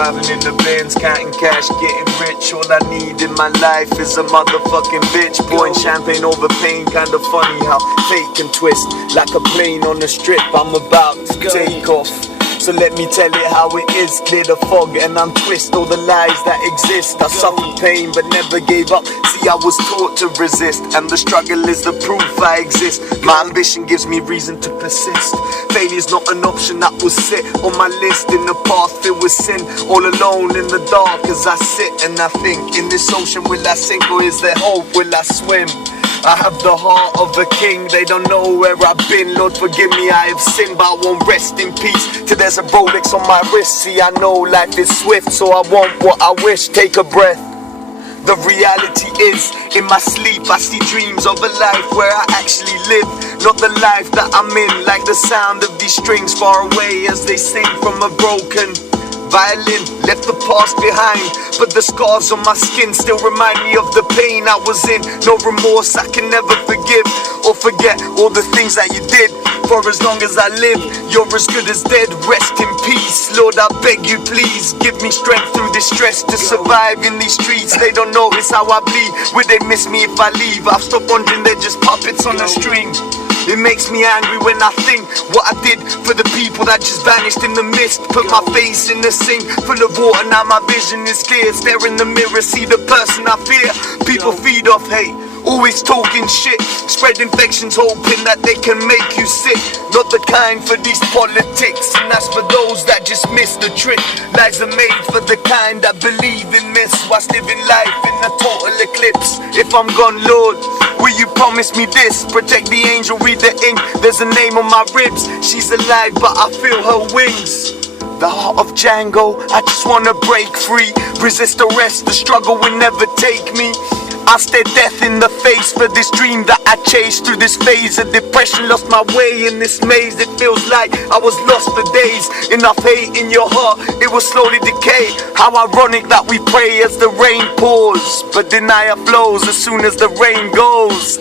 Driving in the Benz, counting cash, getting rich. All I need in my life is a motherfucking bitch. Pouring champagne over pain, kinda funny how fate can twist. Like a plane on the strip, I'm about to take off. So let me tell it how it is. Clear the fog and untwist all the lies that exist. I suffered pain but never gave up. See, I was taught to resist, and the struggle is the proof I exist. My ambition gives me reason to persist. Failure's not an option that will sit on my list. In the path filled with sin, all alone in the dark as I sit and I think. In this ocean will I sink, or is there hope, will I swim? I have the heart of a king, they don't know where I've been. Lord forgive me, I have sinned, but I won't rest in peace till there's a Rolex on my wrist. See, I know life is swift, so I want what I wish. Take a breath. The reality is, in my sleep I see dreams of a life where I actually live, not the life that I'm in. Like the sound of these strings far away as they sing from a broken violin. Left the past behind, but the scars on my skin still remind me of the pain I was in. No remorse, I can never forgive or forget all the things that you did. For as long as I live, you're as good as dead. Rest in peace, Lord, I beg you please. Give me strength through this stress to survive in these streets. They don't notice how I bleed, will they miss me if I leave? I've stopped wondering, they're just puppets on a string. It makes me angry when I think what I did for the people that just vanished in the mist. Put my face in the sink full of water, now my vision is clear. Stare in the mirror, see the person I fear. People feed off hate, always talking shit. Spread infections hoping that they can make you sick. Not the kind for these politics, and that's for those that just miss the trick. Lies are made for the kind that believe in this, whilst living life in a total eclipse. If I'm gone, Lord, will you promise me this? Protect the angel, read the ink. There's a name on my ribs. She's alive, but I feel her wings. The heart of Django, I just wanna break free. Resist arrest, the struggle will never take me. I stare death in the face for this dream that I chased. Through this phase of depression, lost my way in this maze. It feels like I was lost for days. Enough hate in your heart, it will slowly decay. How ironic that we pray as the rain pours, but denial flows as soon as the rain goes.